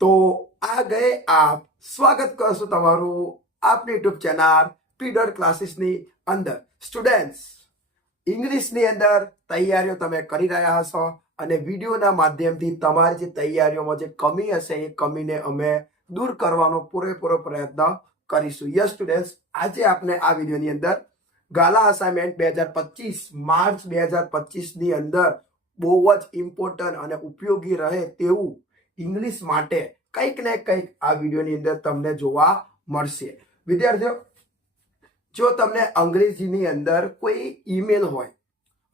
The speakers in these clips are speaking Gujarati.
तो आ गए आप स्वागत करशो તમારું આપની યુટ્યુબ ચેનલ પીડર ક્લાસીસની અંદર સ્ટુડન્ટ્સ ઇંગ્લિશની અંદર તૈયારીઓ તમે કરી રહ્યા હશો અને વિડીયોના માધ્યમથી તમારી જે તૈયારીઓમાં જે કમી હશે એ કમીને અમે દૂર કરવાનો પૂરેપૂરો પ્રયત્ન કરીશું. યસ સ્ટુડન્ટ્સ, આજે આપણે આ વિડીયોની અંદર ગાલા અસાઇનમેન્ટ 2025 માર્ચ 2025 ની અંદર બહુ જ ઇમ્પોર્ટન્ટ અને ઉપયોગી રહે તેવું ઇંગ્લિશ માટે કંઈક ને કંઈક આ વિડીયોની અંદર તમને જોવા મળશે. વિદ્યાર્થીઓ, જો તમને અંગ્રેજીની અંદર કોઈ ઈમેલ હોય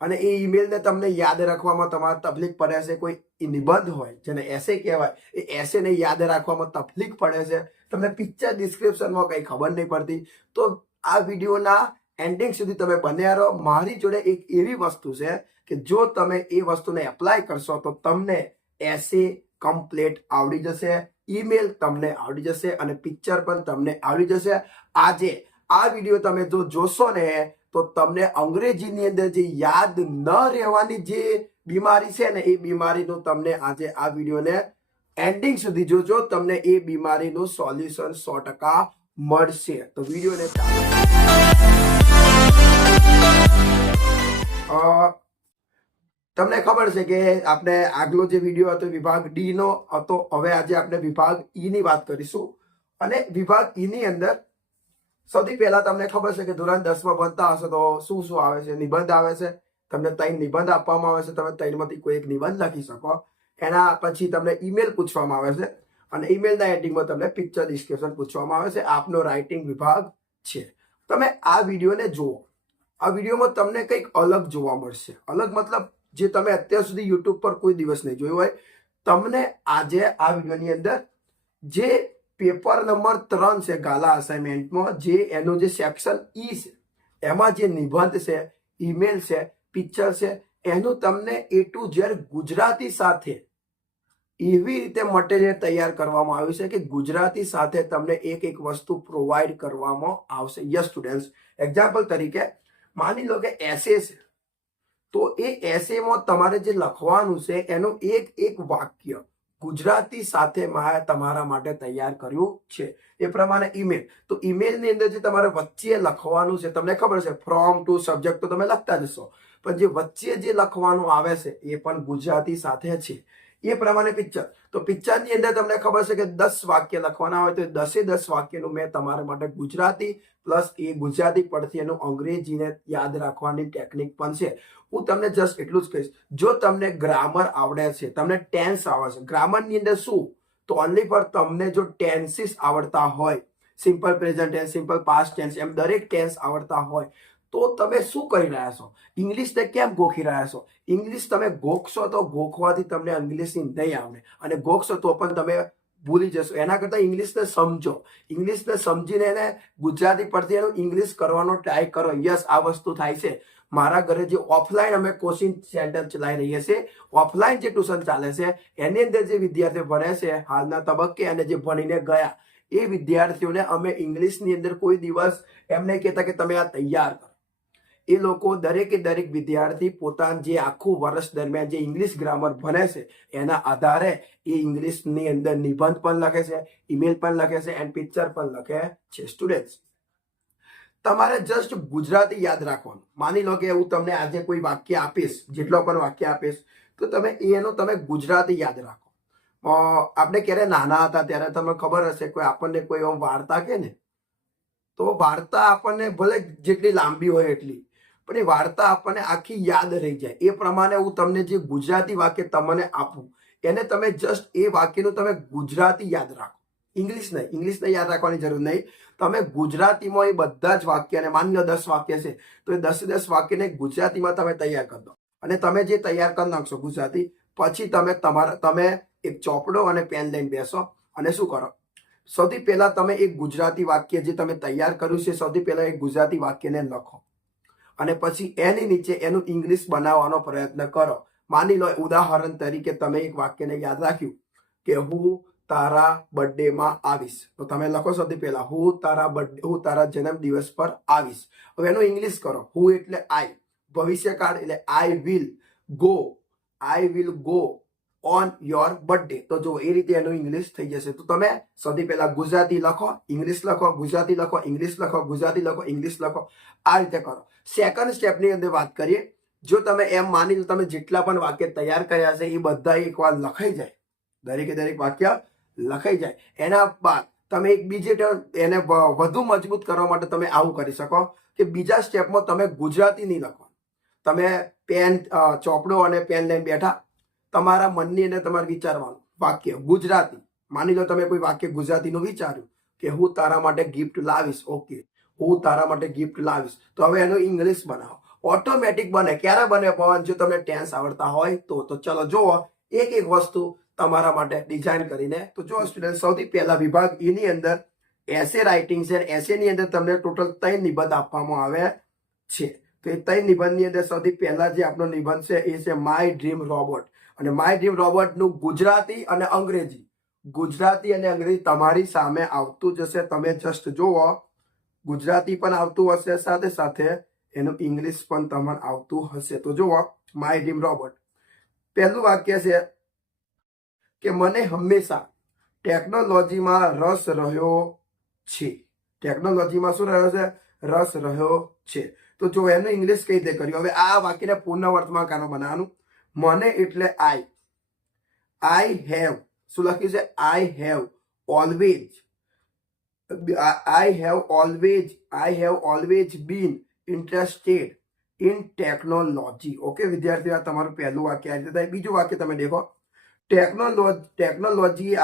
અને એ ઈમેલને તમને યાદ રાખવામાં તમારે તકલીફ પડે છે, કોઈ નિબંધ હોય જેને એસે કહેવાય, એ એસેને યાદ રાખવામાં તકલીફ પડે છે, તમને પિક્ચર ડિસ્ક્રિપ્શનમાં કંઈ ખબર નહીં પડતી, તો આ વિડીયોના એન્ડિંગ સુધી તમે બન્યા રહો. મારી જોડે એક એવી વસ્તુ છે કે જો તમે એ વસ્તુને એપ્લાય કરશો તો તમને એસે કમ્પ્લીટ આવડી જશે, ઈમેલ તમને આવડી જશે અને પિક્ચર પણ તમને આવડી જશે. આજે આ વિડીયો તમે જો જોશો ને તો તમને અંગ્રેજીની અંદર જે યાદ ન રહેવાની જે બીમારી છે ને એ બીમારીનું તમને આજે આ વિડીયોને એન્ડિંગ સુધી જોજો, તમને એ બીમારીનું સોલ્યુશન 100% મળશે. તો વિડીયોને તમને ખબર છે કે આપણે આગલો જે વિડીયો હતો વિભાગ ડી નો હતો, હવે આજે આપણે વિભાગ ઈ ની વાત કરીશું. અને વિભાગ ઈ ની અંદર સૌથી પહેલા તમને ખબર છે કે ધોરણ 10 માં ભણતા હશો તો શું શું આવે છે? નિબંધ આવે છે. તમને 3 નિબંધ આપવામાં આવે છે, તમે 3 માંથી કોઈ એક નિબંધ લખી શકો. એના પછી તમને ઈમેલ પૂછવામાં આવે છે અને ઈમેલના એન્ડિંગમાં તમને પિક્ચર ડિસ્ક્રિપ્શન પૂછવામાં આવે છે. આપનો રાઇટિંગ વિભાગ છે. તમે આ વિડીયોને જુઓ. આ વિડીયોમાં તમને કંઈક અલગ જોવા મળશે. અલગ મતલબ જે તમે અત્યાર સુધી યુટ્યુબ પર કોઈ દિવસ નહીં જોયું હોય. તમને આજે આ વિડીયોની અંદર જે પેપર નંબર 3 છે ગાલા અસાઇનમેન્ટમાં, જે એનું જે સેક્શન ઈ છે, એમાં જે નિબંધ છે, ઈમેલ છે, પિક્ચર છે, એનું તમને A to Z ગુજરાતી સાથે એવી રીતે મટીરિયલ તૈયાર કરવામાં આવ્યું છે કે ગુજરાતી સાથે તમને એક એક વસ્તુ પ્રોવાઈડ કરવામાં આવશે. યસ સ્ટુડન્ટ્સ, એક્ઝામ્પલ તરીકે માની લો કે એસે છે, તો એ એસેમાં તમારે જે લખવાનું છે એનું એક એક વાક્ય ગુજરાતી સાથે તમારા માટે તૈયાર કર્યું છે. એ પ્રમાણે ઈમેલ, તો ઈમેલની અંદર જે તમારે વચ્ચે લખવાનું છે, તમને ખબર છે ફ્રોમ ટુ સબ્જેક્ટ તો તમે લખતા જશો, પણ જે વચ્ચે જે લખવાનું આવે છે એ પણ ગુજરાતી સાથે છે. એ પ્રમાણે પિક્ચર, તો પિક્ચરની અંદર તમને ખબર છે કે 10 વાક્ય લખવાના હોય તો 10 વાક્યનું મેં તમારા માટે ગુજરાતી પ્લસ એ ગુજરાતી પરથી એનું અંગ્રેજીને યાદ રાખવાની ટેકનિક પણ છે. હું તમને જસ્ટ એટલું જ કહીશ, જો તમને ગ્રામર આવડે છે, તમને ટેન્સ આવડે છે, ગ્રામરની અંદર શું, તો ઓનલી ફોર તમને જો ટેન્સીસ આવડતા હોય, simple present tense, simple past tense, એમ દરેક ટેન્સ આવડતા હોય તો તમે શું કરી રહ્યા છો? ઇંગ્લિશને કેમ ગોખી રહ્યા છો? ઇંગ્લિશ તમે ગોખશો તો ગોખવાથી તમને ઇંગ્લિશની નહીં આવડે, અને ગોખશો તો પણ તમે ભૂલી જશો. એના કરતાં ઇંગ્લિશને સમજો, ઇંગ્લિશને સમજીને એને ગુજરાતી પરથી એનું ઇંગ્લિશ કરવાનો ટ્રાય કરો. યસ, આ વસ્તુ થાય છે. મારા ઘરે જે ઓફલાઈન અમે કોચિંગ સેન્ટર ચલાવી રહીએ છીએ, ઓફલાઈન જે ટ્યુશન ચાલે છે એની અંદર જે વિદ્યાર્થીઓ ભણે છે હાલના તબક્કે અને જે ભણીને ગયા એ વિદ્યાર્થીઓને અમે ઇંગ્લિશની અંદર કોઈ દિવસ એમ નહીં કહેતા કે તમે આ તૈયાર કરો. એ લોકો દરેકે દરેક વિદ્યાર્થી પોતાનું જે આખું વર્ષ દરમિયાન જે ઇંગ્લિશ ગ્રામર ભણે છે એના આધારે એ ઇંગ્લિશની અંદર નિબંધ પણ લખે છે, ઈમેલ પણ લખે છે એન્ડ પિક્ચર પણ લખે છે. સ્ટુડન્ટ્સ, તમારે જસ્ટ ગુજરાતી યાદ રાખવાનું. માની લો કે હું તમને આજે કોઈ વાક્ય આપીશ, જેટલો પણ વાક્ય આપીશ, તો તમે એનું તમે ગુજરાતી યાદ રાખો. આપણે ક્યારે નાના હતા ત્યારે તમને ખબર હશે કોઈ આપણને કોઈ વાર્તા કહે ને, તો વાર્તા આપણને ભલે જેટલી લાંબી હોય એટલી, પણ એ વાર્તા આપણને આખી યાદ રહી જાય. એ પ્રમાણે હું તમને જે ગુજરાતી વાક્ય તમને આપું એને તમે જસ્ટ એ વાક્યનું તમે ગુજરાતી યાદ રાખો. ઇંગ્લિશને યાદ રાખવાની જરૂર નહીં. તમે ગુજરાતીમાં એ બધા જ વાક્યને, માની લો 10 વાક્ય છે તો એ 10 વાક્યને ગુજરાતીમાં તમે તૈયાર કરી દો. અને તમે જે તૈયાર કરી નાખશો ગુજરાતી, પછી તમે એક ચોપડો અને પેન લઈને બેસો અને શું કરો? સૌથી પહેલા તમે એક ગુજરાતી વાક્ય જે તમે તૈયાર કર્યું છે, સૌથી પહેલા એક ગુજરાતી વાક્યને લખો અને પછી એની નીચે એનું ઇંગ્લિશ બનાવવાનો પ્રયત્ન કરો. માની લો ઉદાહરણ તરીકે તમે એક વાક્યને યાદ રાખ્યું કે હું તારા બર્થડેમાં આવીશ, તો તમે લખો સૌથી પહેલા હું તારા જન્મદિવસ પર આવીશ. હવે એનું ઇંગ્લિશ કરો. હું એટલે આઈ, ભવિષ્યકાળ એટલે I will go, on your birthday. તો જો એ રીતે એનું ઇંગ્લિશ થઈ જશે. તો તમે સૌથી પહેલા ગુજરાતી લખો, ઇંગ્લિશ લખો, ગુજરાતી લખો, ઇંગ્લિશ લખો, ગુજરાતી લખો, ઇંગ્લિશ લખો, આ રીતે કરો. સેકન્ડ સ્ટેપની અંદર વાત કરીએ. જો તમે એમ માની લો તમે જેટલા પણ વાક્ય તૈયાર કર્યા છે એ બધા એકવાર લખાઈ જાય, દરેકે દરેક વાક્ય લખાઈ જાય. એના બાદ તમે એક બીજી એને વધુ મજબૂત કરવા માટે તમે આવું કરી શકો કે બીજા સ્ટેપમાં તમે ગુજરાતી નહીં લખો. તમે પેન, ચોપડો અને પેન લઈને બેઠા, તમારા મનની અંદર તમારે વિચારવાનું વાક્ય ગુજરાતી. માની લો તમે કોઈ વાક્ય ગુજરાતીનું વિચાર્યું કે હું તારા માટે ગિફ્ટ લાવીશ. ઓકે, હું તારા માટે ગિફ્ટ લાવીશ. તો હવે એનું ઇંગ્લિશ બનાવો. ઓટોમેટિક બને. ક્યારે બને પવન? જો તમને ટેન્સ આવડતા હોય તો. ચલો જુઓ એક એક વસ્તુ તમારા માટે ડિઝાઇન કરીને. તો જો સ્ટુડન્ટ, સૌથી પહેલા વિભાગ ઈ ની અંદર એસે રાઇટિંગ છે. એસે ની અંદર તમને ટોટલ 3 નિબંધ આપવામાં આવે છે. તો એ 3 નિબંધની અંદર સૌથી પહેલા જે આપણો નિબંધ છે એ છે માય ડ્રીમ રોબોટ. અને માય ડ્રીમ રોબોટ નું ગુજરાતી અને અંગ્રેજી, ગુજરાતી અને અંગ્રેજી તમારી સામે આવતું જશે. તમે જસ્ટ જુઓ, ગુજરાતી પણ આવતું હશે, સાથે સાથે એનું ઇંગ્લિશ પણ તમારે આવતું હશે. તો જુઓ માય ડ્રીમ રોબોટ. પહેલું વાક્ય છે કે મને હંમેશા ટેકનોલોજીમાં રસ રહ્યો છે. ટેકનોલોજીમાં શું રહ્યો છે? રસ રહ્યો છે. તો જો એનું ઇંગ્લિશ કઈ રીતે કર્યું. હવે આ વાક્યને પૂર્ણ વર્તમાન કાળમાં બનાવવાનું. મને એટલે આઈ હેવ, શું લખ્યું છે? I have always been interested in technology. Okay વિદ્યાર્થીઓ, આ તમારું પહેલું વાક્ય. આ રીતે થાય. બીજું વાક્ય તમે દેખો. ટેકનોલોજીએ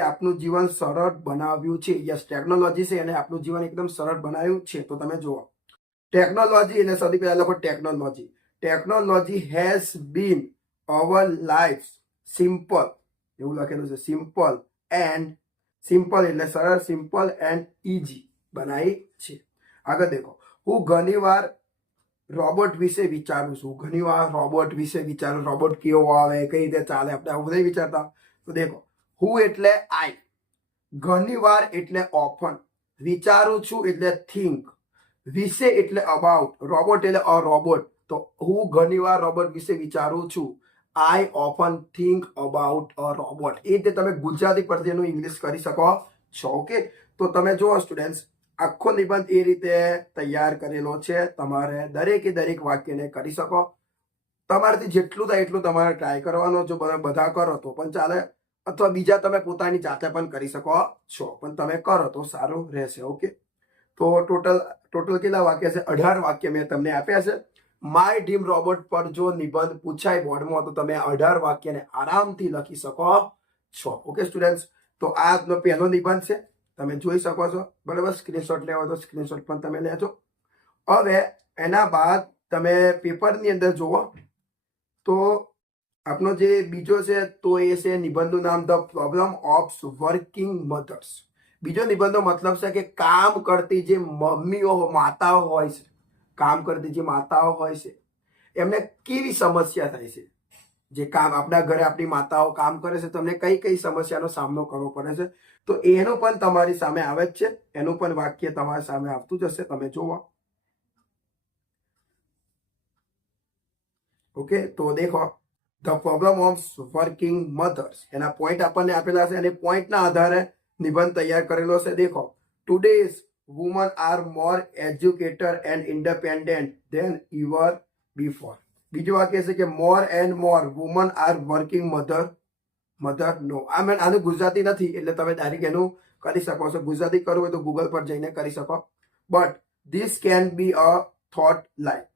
આપનું જીવન સરળ બનાવ્યું છે. યસ, ટેકનોલોજી છે એને આપણું જીવન એકદમ સરળ બનાવ્યું છે. તો તમે જુઓ ટેકનોલોજી, એટલે સૌથી પહેલા લખો technology. Technology has been our life simple, એવું લખેલું છે. સિમ્પલ એટલે સરળ, સિમ્પલ એન્ડ ઇઝી બનાવી છે. આગળ દેખો. હું ઘણીવાર રોબોટ વિશે વિચારું છું. ઘણીવાર રોબોટ વિશે વિચારું. રોબોટ કેવો આવે, કઈ રીતે ચાલે, આપણે આવું નહીં વિચારતા. તો દેખો, હું એટલે આઈ, ઘણીવાર એટલે ઓફન, વિચારું છું એટલે થિંક, વિશે એટલે અબાઉટ, રોબોટ એટલે અ રોબોટ. તો હું ઘણીવાર રોબોટ વિશે વિચારું છું. I often think about a robot. એ રીતે તમે ગુજરાતી પરથી એનું ઇંગ્લિશ કરી શકો છો. ઓકે, તો તમે જુઓ સ્ટુડન્ટ્સ, આખો નિબંધ એ રીતે તૈયાર કરેલો છે. તમારે દરેકે દરેક વાક્યને કરી શકો. તમારાથી જેટલું થાય એટલું તમારે ટ્રાય કરવાનો. જો બધા કરો તો પણ ચાલે, અથવા બીજા તમે પોતાની જાતે પણ કરી શકો છો, પણ તમે કરો તો સારું રહેશે. ઓકે, તો ટોટલ કેટલા વાક્ય છે? 18 વાક્ય મેં તમને આપ્યા છે. માય ડ્રીમ રોબોટ પર જો નિબંધ પૂછાય બોર્ડમાં તો તમે 18 વાક્યને આરામથી લખી શકો છો. ઓકે સ્ટુડન્ટ્સ, તો આજનો પહેલો નિબંધ છે, તમે જોઈ શકો છો. બરાબર, સ્ક્રીનશોટ લેવો તો સ્ક્રીનશોટ પણ તમે લેજો. હવે એના બાદ તમે પેપરની અંદર જુઓ તો આપણો જે બીજો છે તો એ છે નિબંધનું નામ the problem of working mothers. બીજો નિબંધનો મતલબ છે કે કામ કરતી જે મમ્મીઓ, માતાઓ હોય છે, કામ કરતી જે માતાઓ હોય છે એમને કેવી સમસ્યા થાય છે. જે કામ આપણા ઘરે આપણી માતાઓ કામ કરે છે, તમને કઈ કઈ સમસ્યાનો સામનો કરવો પડે છે, તો એનું પણ તમારી સામે આવે જ છે. એનું પણ વાક્ય તમારી સામે આવતું જ હશે. તમે જુઓ. ઓકે, તો દેખો, the problem of working mothers, એના પોઈન્ટ આપણને આપેલા છે અને પોઈન્ટના આધારે નિબંધ તૈયાર કરેલો છે. દેખો, today's women are more educated and independent then ever before. બીજું વાક્ય છે કે more and more women are working mother નો. આનું ગુજરાતી નથી એટલે તમે ડાયરેક્ટ એનું કરી શકો છો. ગુજરાતી કરવું હોય તો ગૂગલ પર જઈને કરી શકો. But this can be a thought like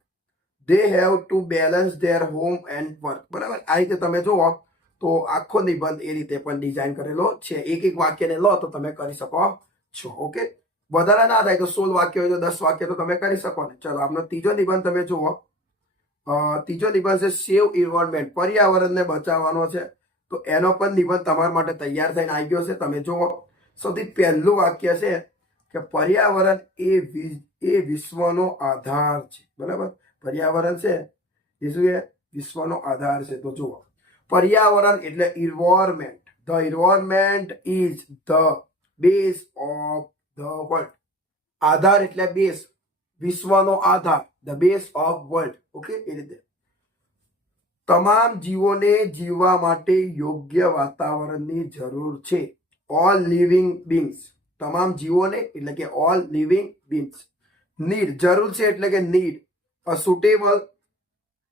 they have to balance their home and work. બરાબર, આ રીતે તમે જુઓ તો આખો નિબંધ એ રીતે પણ ડિઝાઇન કરેલો છે. એક એક વાક્યને લો તો તમે કરી શકો છો. ઓકે, વધારે ના થાય તો 16 વાક્ય હોય તો 10 વાક્ય તો તમે કરી શકો ને. ચલો, આપનો ત્રીજો નિબંધ તમે જુઓ. ત્રીજો નિબંધ છે સેવ એન્વાયરમેન્ટ, પર્યાવરણને બચાવવાનો છે. તો એનો પણ નિબંધ તમારા માટે તૈયાર થઈને આવી ગયો છે. તમે જુઓ, સૌથી પહેલું વાક્ય છે કે પર્યાવરણ એ વિશ્વનો આધાર છે. બરાબર, પર્યાવરણ છે એ શું છે? વિશ્વનો આધાર છે. તો જુઓ, પર્યાવરણ એટલે environment. The environment is the base of the world. આધાર એટલે બેઝ, વિશ્વનો આધાર, the base of world. Okay, એ રીતે તમામ જીવોને જીવવા માટે યોગ્ય વાતાવરણની જરૂર છે. ઓલ લિવિંગ બીંગ્સ, તમામ જીવોને એટલે કે ઓલ લિવિંગ બીંગ્સ નીડ, જરૂર છે એટલે કે need a suitable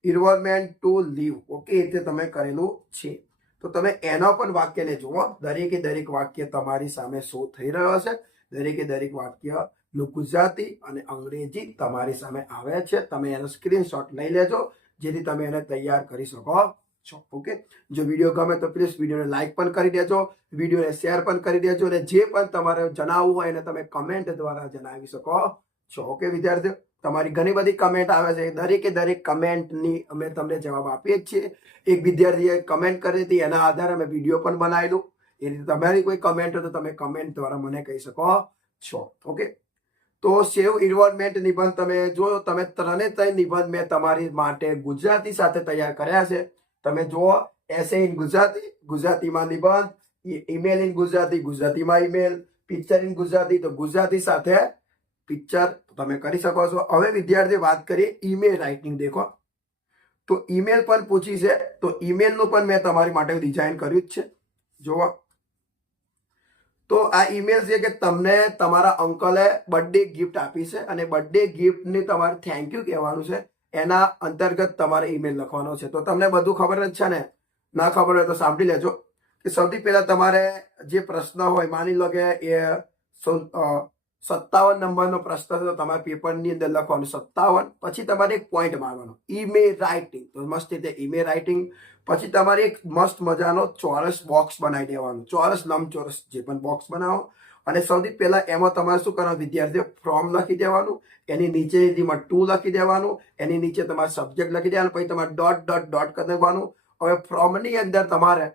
environment to live. Okay, એ તે તમે કરેલું છે. તો તમે એના પણ વાક્યને જુઓ. દરેકે દરેક વાક્ય તમારી સામે શો થઈ રહ્યો છે. દરેકે દરેક વાક્ય ગુજરાતી અને અંગ્રેજી તમારી સામે આવે છે. તમે એનો સ્ક્રીનશોટ લઈ લેજો જેથી તમે એને તૈયાર કરી શકો છો. ઓકે, જો વિડીયો ગમે તો પ્લીઝ વિડીયોને લાઈક પણ કરી દેજો, વિડીયોને શેર પણ કરી દેજો, અને જે પણ તમારે જણાવવું હોય એને તમે કમેન્ટ દ્વારા જણાવી શકો છો. ઓકે વિદ્યાર્થીઓ, તમારી ઘણી બધી કમેન્ટ આવે છે. દરેકે દરેક કમેન્ટની અમે તમને જવાબ આપીએ જ છીએ. એક વિદ્યાર્થીએ કમેન્ટ કરી હતી, એના આધારે અમે વિડીયો પણ બનાવેલું. એ રીતે તમારી કોઈ કમેન્ટ હોય તો તમે કમેન્ટ દ્વારા મને કહી શકો છો. ઓકે, તો સેવ એન્વાયરમેન્ટ નિબંધ તમે જો, તમે 3 નિબંધ મેં તમારી માટે ગુજરાતી સાથે તૈયાર કર્યા છે. તમે જુઓ, એસે ઇન ગુજરાતી, ગુજરાતીમાં નિબંધ, ઈમેલ ઇન ગુજરાતી, ગુજરાતીમાં ઈમેલ, પિક્ચર ઇન ગુજરાતી, તો ગુજરાતી સાથે પિક્ચર તમે કરી શકો છો. હવે વિદ્યાર્થી વાત કરીએ ઈમેલ રાઇટિંગ. દેખો, તો ઈમેલ પણ પૂછી છે, તો ઈમેલનું પણ મેં તમારી માટે ડિઝાઇન કર્યું જ છે. જોવો, તો આ ઈમેલ છે કે તમને તમારા અંકલે બર્થડે ગિફ્ટ આપી છે અને બર્થડે ગિફ્ટની તમારે થેન્ક યુ કહેવાનું છે. એના અંતર્ગત તમારે ઈમેલ લખવાનો છે. તો તમને બધું ખબર જ છે ને? ના ખબર હોય તો સાંભળી લેજો કે સૌથી પહેલા તમારે જે પ્રશ્ન હોય, માની લો કે એ 57 નંબરનો પ્રશ્ન છે, તો તમારે પેપરની અંદર લખવાનું 57. પછી તમારે એક પોઈન્ટ મારવાનો, ઈમેલ રાઇટિંગ. તો મસ્ત રીતે ઈમેલ રાઇટિંગ. પછી તમારે એક મસ્ત મજાનો ચોરસ બોક્સ બનાવી દેવાનું, ચોરસ લંબચોરસ જે પણ બોક્સ બનાવો. અને સૌથી પહેલા એમાં તમારે શું કરવાનું વિદ્યાર્થીઓ, ફ્રોમ લખી દેવાનું, એની નીચે એમાં ટુ લખી દેવાનું, એની નીચે તમારે સબ્જેક્ટ લખી દેવાનું, પછી તમારે ડોટ ડોટ ડોટ કરી દેવાનું. હવે ફ્રોમની અંદર તમારે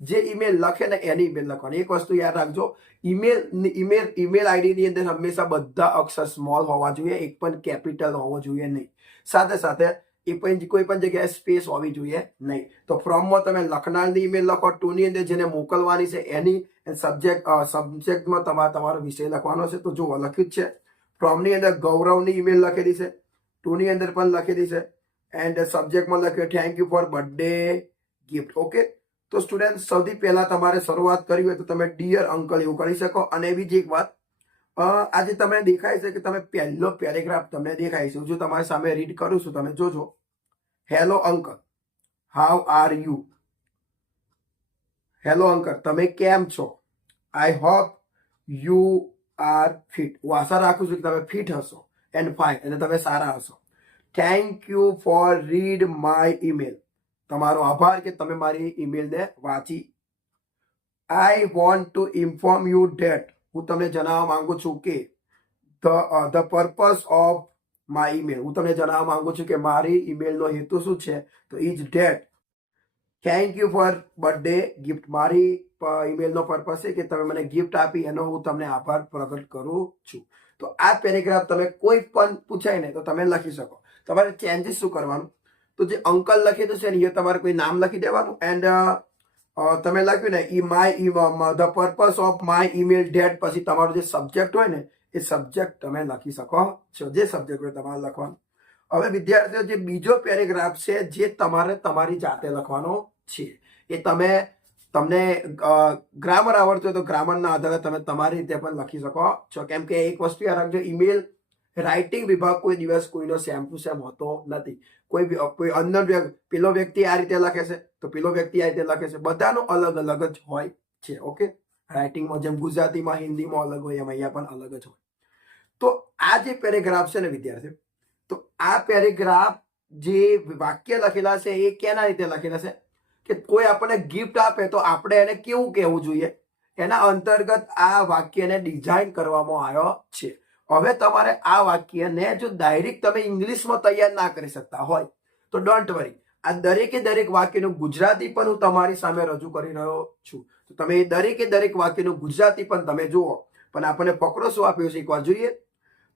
જે ઈમેલ લખે ને એની ઈમેલ લખવાની. એક વસ્તુ યાદ રાખજો, ઈમેલ આઈડી ની અંદર હંમેશા બધા અક્ષર સ્મોલ હોવા જોઈએ, એક પણ કેપિટલ હોવો જોઈએ નહીં. સાથે સાથે કોઈ પણ જગ્યાએ સ્પેસ હોવી જોઈએ નહીં. તો ફ્રોમમાં તમે લખનારની ઈમેલ લખો, ટુ ની અંદર જેને મોકલવાની છે એની, સબ્જેક્ટમાં તમારો વિષય લખવાનો છે. તો જો લખ્યું જ છે, ફ્રોમની અંદર ગૌરવની ઈમેલ લખેલી છે, ટુ ની અંદર પણ લખેલી છે, એન્ડ સબ્જેક્ટમાં લખ્યું thank you for birthday gift. Okay, તો સ્ટુડન્ટ સૌથી પહેલા તમારે શરૂઆત કરવી હોય તો તમે ડિયર અંકલ એવું કરી શકો. અને બીજી એક વાત, આજે તમને દેખાય છે કે તમે પહેલો પેરેગ્રાફ તમને દેખાય છે, જો તમારી સામે રીડ કરું છું, તમે જોજો. Hello uncle, how are you? Hello uncle, તમે કેમ છો? I hope you are fit. હું આશા રાખું છું કે તમે ફિટ હશો એન્ડ ફાઇન, અને તમે સારા હશો. Thank you for read my email. તમારો આભાર કે તમે મારી ઈમેલને વાંચી. I want to inform you that. હું તમને જણાવવા માંગુ છું કે the purpose of my email. હું તમને જણાવવા માંગુ છું કે મારી ઈમેલનો હેતુ શું છે. તો is that thank you for birthday gift. મારી ઈમેલનો પર્પઝ છે કે તમે મને ગિફ્ટ આપી, એનો હું તમને આભાર પ્રગટ કરું છું. તો આ પેરેગ્રાફ તમે કોઈ પણ પૂછાય ને તો તમે લખી શકો. તમારે ચેન્જીસ શું કરવાનું, તો જે અંકલ લખેલું છે ને એ તમારે કોઈ નામ લખી દેવાનું, એન્ડ તમે લખ્યું ને the purpose of my email date, પછી તમારો જે સબ્જેક્ટ હોય ને એ સબ્જેક્ટ તમે લખી શકો છો, જે સબ્જેક્ટ હોય તમારે લખવાનું. હવે વિદ્યાર્થીઓ, જે બીજો પેરેગ્રાફ છે જે તમારે તમારી જાતે લખવાનો છે, એ તમને ગ્રામર આવડતું હોય તો ગ્રામરના આધારે તમે તમારી રીતે પણ લખી શકો છો. કેમ કે એક વસ્તુ યાદ રાખજો, ઈમેલ રાઇટિંગ વિભાગ કોઈ દિવસ કોઈનો સેમ ટુ સેમ હોતો નથી. કોઈ અન્ય પેલો વ્યક્તિ આ રીતે લખે છે તો પેલો વ્યક્તિ આ રીતે લખે છે, બધાનો અલગ અલગ જ હોય છે. ઓકે, રાઇટિંગમાં જેમ ગુજરાતીમાં હિન્દીમાં અલગ હોય એમ અહીંયા પણ અલગ જ હોય. તો આ જે પેરેગ્રાફ છે ને વિદ્યાર્થીઓ, તો આ પેરેગ્રાફ જે વાક્ય લખેલા છે એ કેના રીતે લખેલા છે કે કોઈ આપણને ગિફ્ટ આપે તો આપણે એને કેવું કહેવું જોઈએ, એના અંતર્ગત આ વાક્યને ડિઝાઇન કરવામાં આવ્યો છે. હવે તમારે આ વાક્યને જો ડાયરેક્ટ તમે ઇંગ્લિશમાં તૈયાર ના કરી શકતા હોય તો ડોન્ટ વરી, આ દરેકે દરેક વાક્યનું ગુજરાતી પણ હું તમારી સામે રજૂ કરી રહ્યો છું. તો તમે દરેકે દરેક વાક્યનું ગુજરાતી પણ તમે જુઓ. પણ આપણને ફકરો શું આપ્યો છે એકવાર જોઈએ.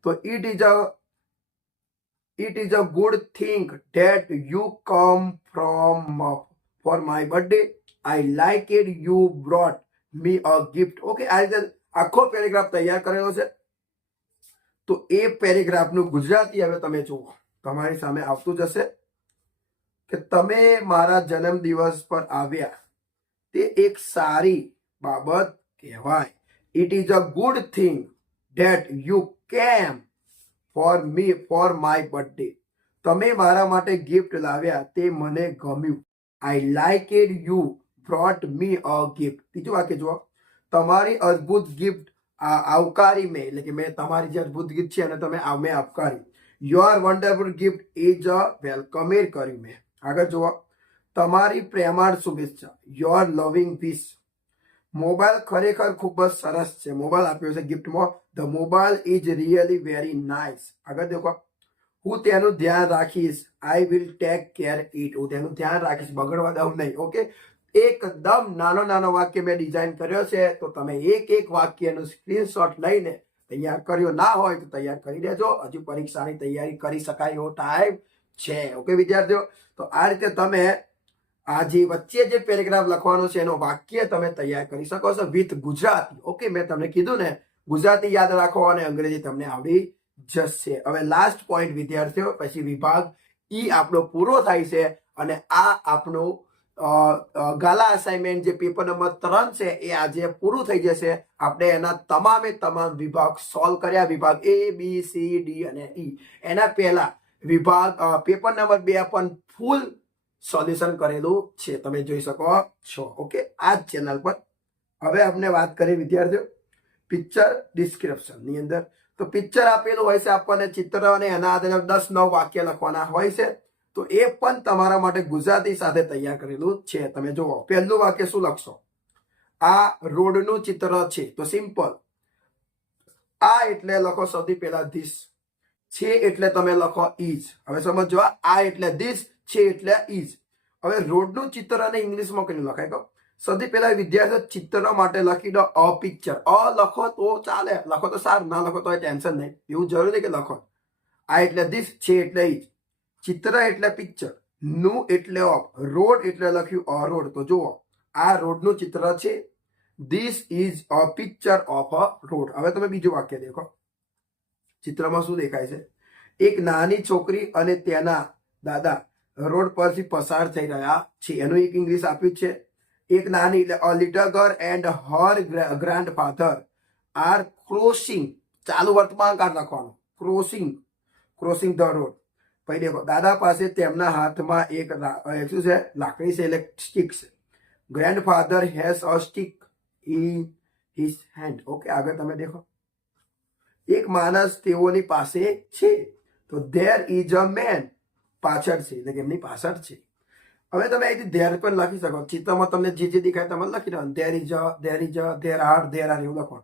તો it is a good thing that you come for my birthday. I like it you brought me a gift. Okay, આ રીતે આખો પેરેગ્રાફ તૈયાર કરેલો છે. તો એ પેરેગ્રાફનું ગુજરાતી હવે તમે જુઓ, તમારી સામે આવતું જશે. કે તમે મારા જન્મદિવસ પર આવ્યા તે એક સારી બાબત કહેવાય. It is a good thing that you came for me for my birthday. તમે મારા માટે ગિફ્ટ લાવ્યા તે મને ગમ્યું. I like it you brought me a gift. ત્રીજું વાક્ય જુઓ. તમારી અદ્ભુત ગિફ્ટ આવકારી મેં, એટલે કે મેં તમારી જે અદ્ભુત ગિફ્ટ છે અને તમે મેં આવકારી. Your wonderful gift is a welcomed કર્યું મેં. આગળ જુઓ. તમારી પ્રેમાળ શુભેચ્છા. યોર લવિંગ વિશ. મોબાઈલ ખરેખર ખૂબ જ સરસ છે. મોબાઈલ આપ્યો છે ગિફ્ટમાં. The mobile is really very nice. આગળ દેખો. હું તેનું ધ્યાન રાખીશ. I will take care it. હું તેનું ધ્યાન રાખીશ, બગડવા દઉં નહીં. ઓકે, એકદમ નાનો વાક્ય મેં ડિઝાઇન કર્યો છે, તો તમે એક વાક્યનું સ્ક્રીનશોટ લઈને તૈયાર કર્યો ના હોય તો તૈયાર કરી દેજો. હજુ પરીક્ષાની તૈયારી કરી શકાય એવો ટાઈમ છે. ઓકે વિદ્યાર્થીઓ, તો આ રીતે તમે આ જે વચ્ચે જે પેરેગ્રાફ લખવાનો છે એનો વાક્ય તમે તૈયાર કરી શકો છો વિથ ગુજરાતી. ઓકે, મેં તમને કીધું ને ગુજરાતી યાદ રાખો અને અંગ્રેજી તમને આવડી જશે. હવે લાસ્ટ પોઈન્ટ વિદ્યાર્થીઓ, પછી વિભાગ ઈ આપણો પૂરો થાય છે અને આ આપણું ગાલા અસાઇનમેન્ટ જે પેપર નંબર 3 છે એ આજે પૂરું થઈ જશે. આપણે એના તમામે તમામ વિભાગ સોલ્વ કર્યા. વિભાગ A, B, C, D અને E. એના પહેલા વિભાગ પેપર નંબર 2 પણ ફૂલ સોલ્યુશન કરેલું છે, તમે જોઈ શકો છો. ઓકે, આ જ ચેનલ પર. હવે આપણે વાત કરીએ વિદ્યાર્થીઓ પિક્ચર ડિસ્ક્રિપ્શન ની અંદર. તો પિક્ચર આપેલું હોય છે આપણને, ચિત્ર, અને એના આધારે 10-9 વાક્ય લખવાના હોય છે. તો એ પણ તમારા માટે ગુજરાતી સાથે તૈયાર કરેલું છે. તમે જુઓ. પહેલું વાક્ય શું લખશો? આ રોડનું ચિત્ર છે. તો સિમ્પલ. આ એટલે લખો સૌથી પહેલા ધીસ. છે એટલે તમે લખો ઇઝ. હવે સમજો. આ એટલે ધીસ, છે એટલે ઇઝ. હવે રોડનું ચિત્ર અને ઇંગ્લિશમાં કયું લખાય? કહો. સૌથી પહેલા વિદ્યાર્થીઓ ચિત્ર માટે લખી દો અ પિક્ચર. અ લખો તો ચાલે, લખો તો સારું, ના લખો તો ટેન્શન નહીં. એવું જરૂરી નહીં કે લખો. આ એટલે ધીસ, છે એટલે ઇઝ. ચિત્ર એટલે પિક્ચર. નું એટલે ઓફ. રોડ એટલે લખ્યું અ રોડ. તો જુઓ, આ રોડનું ચિત્ર છે. This is a picture of a road. હવે તમે બીજું વાક્ય દેખો. ચિત્રમાં શું દેખાય છે? એક નાની છોકરી અને તેના દાદા રોડ પરથી પસાર થઈ રહ્યા છે. એનું એક ઇંગ્લિશ આપ્યું છે. એક નાની એટલે a little girl and her grandfather are crossing. ચાલુ વર્તમાન કાળ લખવાનું. Crossing the road. પછી દેખો, દાદા પાસે તેમના હાથમાં એક શું છે? લાકડી છે, એટલે સ્ટીક છે. Grandfather has a stick in his hand. Okay, આગળ તમે દેખો. એક માણસ તેઓની પાસે છે. તો ધેર ઇઝ અ મેન. પાછળ છે, એટલે કે એમની પાછળ છે. હવે તમે અહીંથી ધેર પણ લખી શકો. ચિત્રમાં તમને જે દેખાય તમે લખી દો. ધેર આર એવું લખો.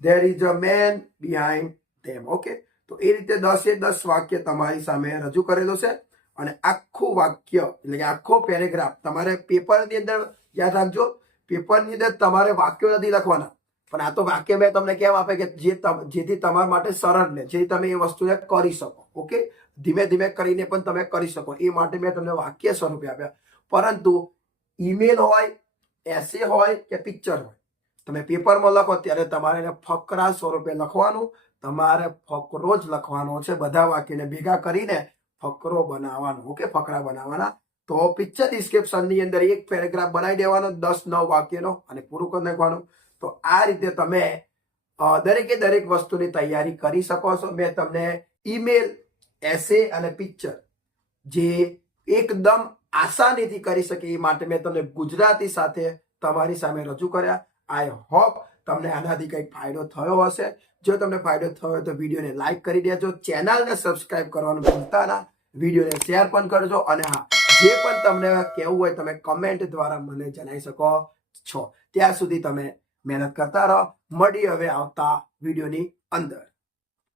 There is a man behind them. Okay, તો એ રીતે 10 વાક્ય તમારી સામે રજૂ કરેલો છે. અને આખું વાક્ય એટલે કે આખો પેરેગ્રાફ તમારે પેપરની અંદર યાદ રાખજો. પેપરની અંદર તમારે વાક્યો નથી લખવાના, પણ આ તો વાક્ય મેં તમને કેમ આપે કે જેથી તમારા માટે સરળ ને, જેથી તમે એ વસ્તુને કરી શકો. ઓકે, ધીમે ધીમે કરીને પણ તમે કરી શકો એ માટે મેં તમને વાક્ય સ્વરૂપે આપ્યા. પરંતુ ઈમેલ હોય, એસે હોય કે પિક્ચર હોય, તમે પેપરમાં લખો ત્યારે તમારે એને ફકરા સ્વરૂપે લખવાનું. તમારે ફકરો જ લખવાનો છે. બધા વાક્યને ભેગા કરીને ફકરો બનાવવાનો. ઓકે, ફકરા બનાવવાના. તો પિક્ચર ડિસ્ક્રિપ્શનની અંદર એક પેરેગ્રાફ બનાવી દેવાનો 10-9 વાક્યનો અને પૂરું કરી નાખવાનું. તો આ રીતે તમે દરેક વસ્તુની તૈયારી કરી શકો છો. મેં તમને ઈમેલ, એસે અને પિક્ચર જે એકદમ આસાનીથી કરી શકે એ માટે મેં તમને ગુજરાતી સાથે તમારી સામે રજૂ કર્યા. આઈ હોપ તમને આનાથી કંઈક ફાયદો થયો હશે. જો તમને ફાયદો થયો હોય તો વિડીયોને લાઈક કરી દેજો. ચેનલને સબસ્ક્રાઇબ કરવાનું ભૂલતા ના. વિડીયોને શેર પણ કરજો. અને હા, જે પણ તમને કહેવું હોય તમે કમેન્ટ દ્વારા મને જણાવી શકો છો. ત્યાં સુધી તમે મહેનત કરતા રહો. મળી હવે આવતા વિડીયોની અંદર.